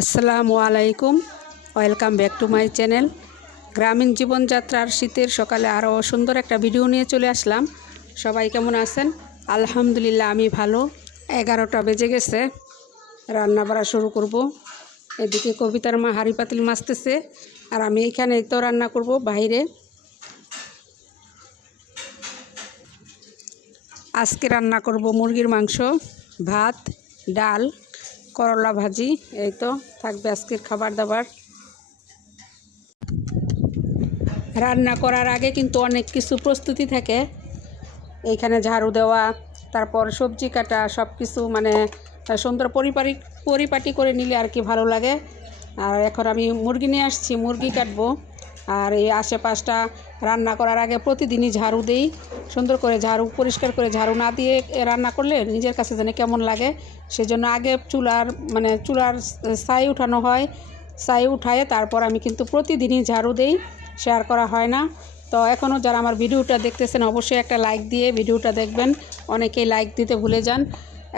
আসসালামু আলাইকুম। Welcome back to my channel গ্রামীণ জীবনযাত্রার শীতের সকালে আরও সুন্দর একটা ভিডিও নিয়ে চলে আসলাম। সবাই কেমন আছেন? আলহামদুলিল্লাহ, আমি ভালো। এগারোটা বেজে গেছে। রান্না বাড়া শুরু করব। এদিকে কবিতার মা হাঁড়ি পাতিল মাছতেছে আর আমি এখানে তো রান্না করব বাইরে। আজকে রান্না করব মুরগির মাংস, ভাত, ডাল করলা ভাজি, এই তো থাকবে আজকের খাবার দাবার। রান্না করার আগে কিন্তু অনেক কিছু প্রস্তুতি থাকে। এইখানে ঝাড়ু দেওয়া, তারপর সবজি কাটা সব কিছু মানে সুন্দর পরিপারি পরিপাটি করে নিলে আর কি ভালো লাগে। আর এখন আমি মুরগি নিয়ে আসছি, মুরগি কাটবো। আর এই আশেপাশটা রান্না করার আগে প্রতিদিনই ঝাড়ু দেই। সুন্দর করে ঝাড়ু, পরিষ্কার করে ঝাড়ু না দিয়ে রান্না করলে নিজের কাছে যেন কেমন লাগে। সেজন্য আগে চুলার মানে চুলার ছাই উঠানো হয়। ছাই উঠায় তারপর আমি কিন্তু প্রতিদিনই ঝাড়ু দেই, শেয়ার করা হয় না। তো এখনও যারা আমার ভিডিওটা দেখতেছেন অবশ্যই একটা লাইক দিয়ে ভিডিওটা দেখবেন। অনেকেই লাইক দিতে ভুলে যান।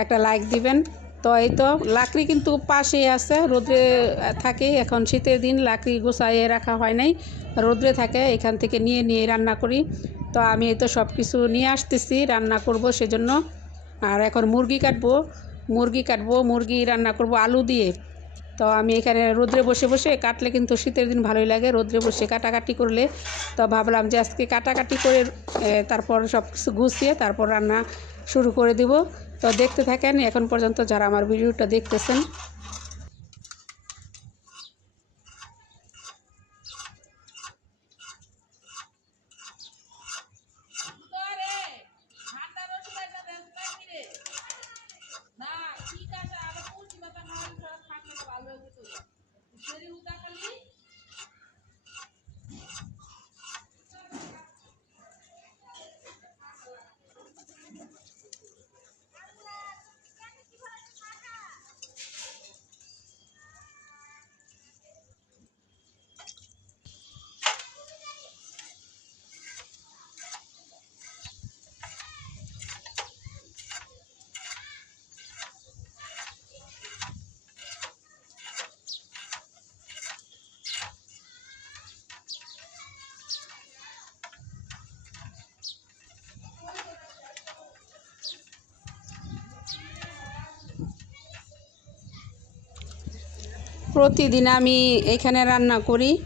একটা লাইক দিবেন। তো এই তো, লাকড়ি কিন্তু পাশেই আছে, রোদ্রে থাকে। এখন শীতের দিন লাকড়ি গুছাইয়ে রাখা হয় নাই, রোদ্রে থাকে, এখান থেকে নিয়ে নিয়ে রান্না করি। তো আমি এই তো সব কিছু নিয়ে আসতেছি, রান্না করব সেজন্য। আর এখন মুরগি কাটবো মুরগি কাটবো, মুরগি রান্না করব আলু দিয়ে। তো আমি এখানে রোদ্রে বসে বসে কাটলে কিন্তু শীতের দিন ভালোই লাগে, রোদ্রে বসে কাটাকাটি করলে। তো ভাবলাম যে আজকে কাটাকাটি করে তারপর সব কিছু গুছিয়ে তারপর রান্না শুরু করে দিব। তো দেখতে থাকেন এখন পর্যন্ত যারা আমার ভিডিওটা দেখতেছেন প্রতিদিন আমি এখানে রান্না করি।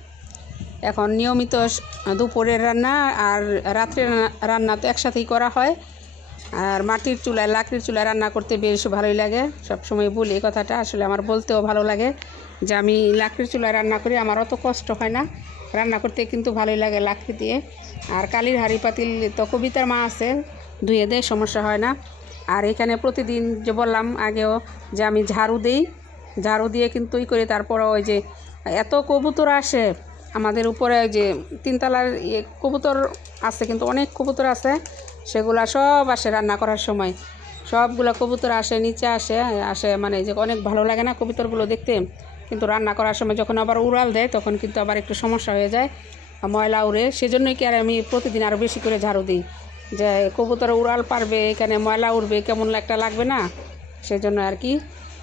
এখন নিয়মিত দুপুরের রান্না আর রাত্রের রান্না- তো একসাথেই করা হয়। আর মাটির চুলায়, লাকড়ির চুলায় রান্না করতে বেশ ভালোই লাগে। সব সময় বলি এই কথাটা, আসলে আমার বলতেও ভালো লাগে যে আমি লাকড়ির চুলায় রান্না করি, আমার অত কষ্ট হয় না। রান্না করতে কিন্তু ভালোই লাগে লাকড়ি দিয়ে। আর কালির হাঁড়ি পাতিল তো কবিতার মা আছে, ধুয়ে দেয় সমস্যা হয় না। আর এখানে প্রতিদিন যে বললাম আগেও যে আমি ঝাড়ু দিই ঝাড়ু দিয়ে কিন্তু ই করি তারপর ওই যে এত কবুতর আসে আমাদের উপরে যে তিনতলার ইয়ে কবুতর আছে কিন্তু অনেক কবুতর আছে, সেগুলা সব আসে রান্না করার সময়। সবগুলো কবুতর আসে, নিচে আসে আসে মানে যে অনেক ভালো লাগে না কবুতরগুলো দেখতে। কিন্তু রান্না করার সময় যখন আবার উড়াল দেয় তখন কিন্তু আবার একটু সমস্যা হয়ে যায় ময়লা উড়ে। সেজন্যই কি আর আমি প্রতিদিন আরও বেশি করে ঝাড়ু দিই। যে কবুতর উড়াল পারবে, এখানে ময়লা উড়বে, কেমন একটা লাগবে না, সেজন্য আর কি।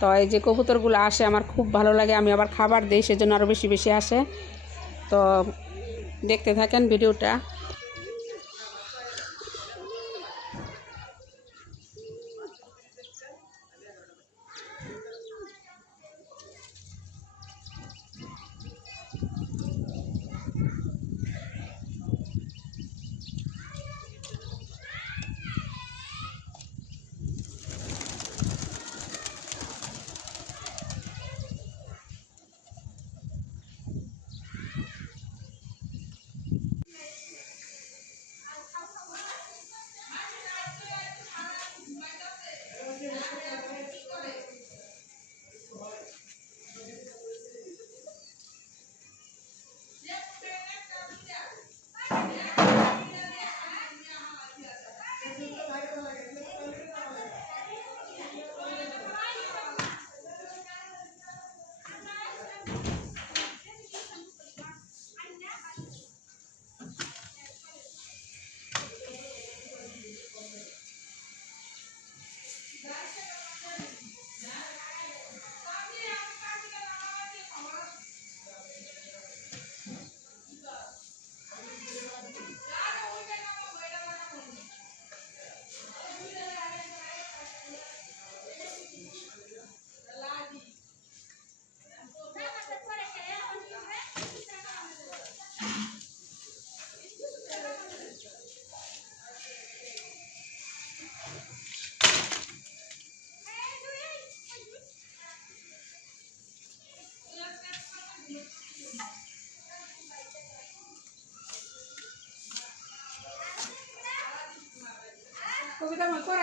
তো এই যে কবুতরগুলো আসে, আমার খুব ভালো লাগে। আমি আবার খাবার দিই, সেজন্য আরও বেশি বেশি আসে। তো দেখতে থাকেন ভিডিওটা।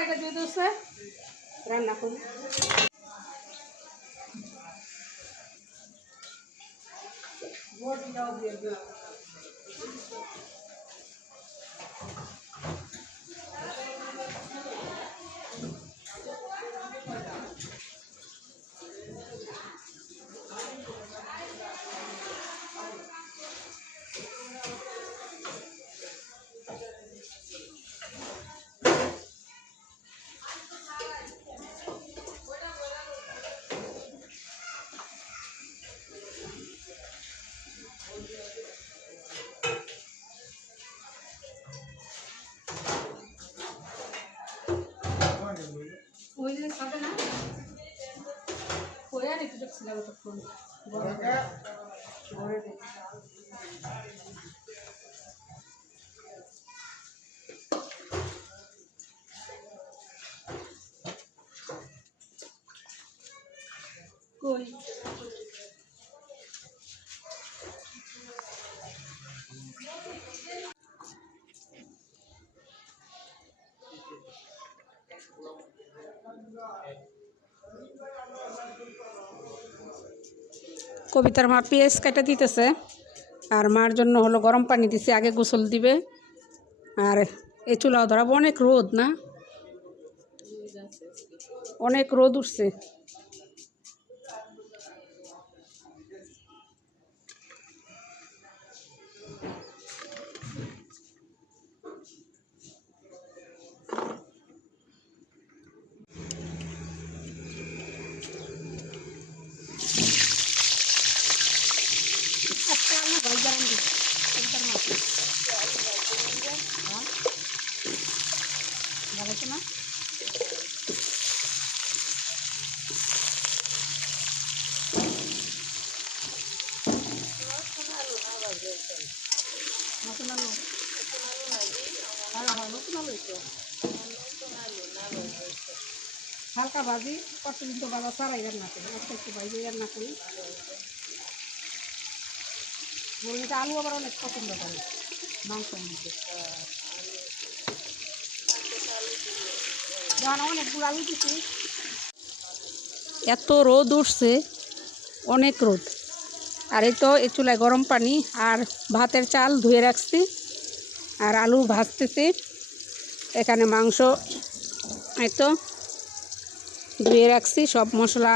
কড়াইটা দিয়ে দিচ্ছে রান্না করি বড়িটাও দিয়ে যে খাবে না? আর একটু দেখছিলাম তখন ভরে দে। কই? কবিতার মা পেঁয়াজ কাটা দিতেছে। আর মার জন্য হলো গরম পানি দিছে, আগে গোসল দিবে। আর এই চুলাও ধরাবো, অনেক রোদ না? অনেক রোদ উঠছে না নতুন আলু হ্যাঁ হ্যাঁ নতুন আলু হালকা ভাজি কতদিন তো বাবা সারাই রান্না করি, আজকে একটু ভাজি রান্না করি। বলতে আলু আবার অনেক পছন্দ করে, মাংসের মধ্যে। অনেকগুলো আলু দিচ্ছি এত রোদ উঠছে, অনেক রোদ। আর এই তো এই চুলায় গরম পানি আর ভাতের চাল ধুয়ে রাখছি আর আলু ভাজতেছি। এখানে মাংস এই তো ধুয়ে রাখছি, সব মশলা,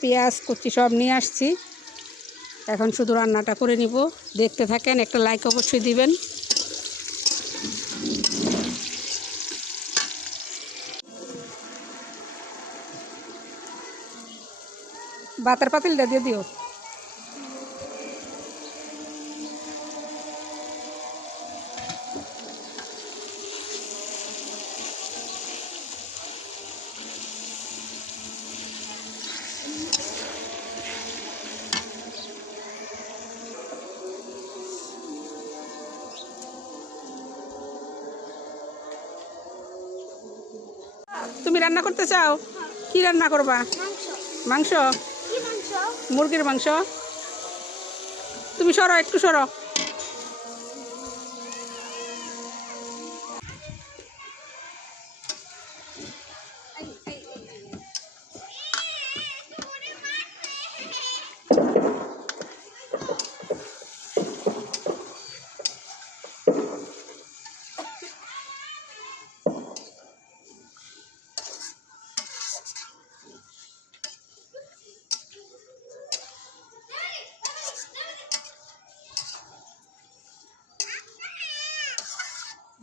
পেঁয়াজ, কুচি সব নিয়ে আসছি। এখন শুধু রান্নাটা করে নিব। দেখতে থাকেন, একটা লাইক অবশ্যই দিবেন। ভাতের পাতিলটা দিয়ে দিও। তুমি রান্না করতে চাও? কি রান্না করবা? মাংস? মুরগির মাংস? তুমি সরো একটু সরো।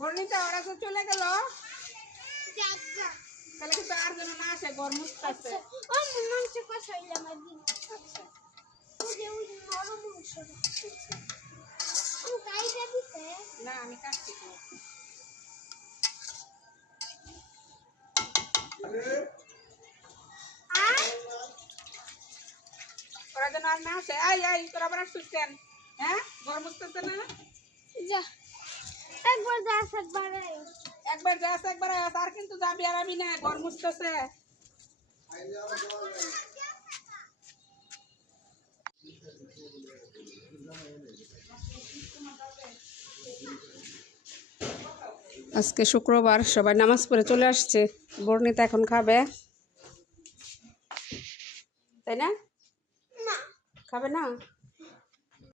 বর্ণিতা ওরা তো চলে গেল। তাহলে কিন্তু আর যেন না আসে গরম আচ্ছা গাইটা দিতে না আমি কাটছি ওরা যেন আর না আসে। আই আই তোরা আবার আসছিস কেন? হ্যাঁ? গরম আসতেছে না? যা। একবার যা একবার। আয়। একবার যাস, একবার আস, আর কিন্তু যাবি আর আমি না গরম আসতেছে আজকে শুক্রবার, সবাই নামাজ পড়ে চলে আসছে। বর্ণিতা এখন খাবে।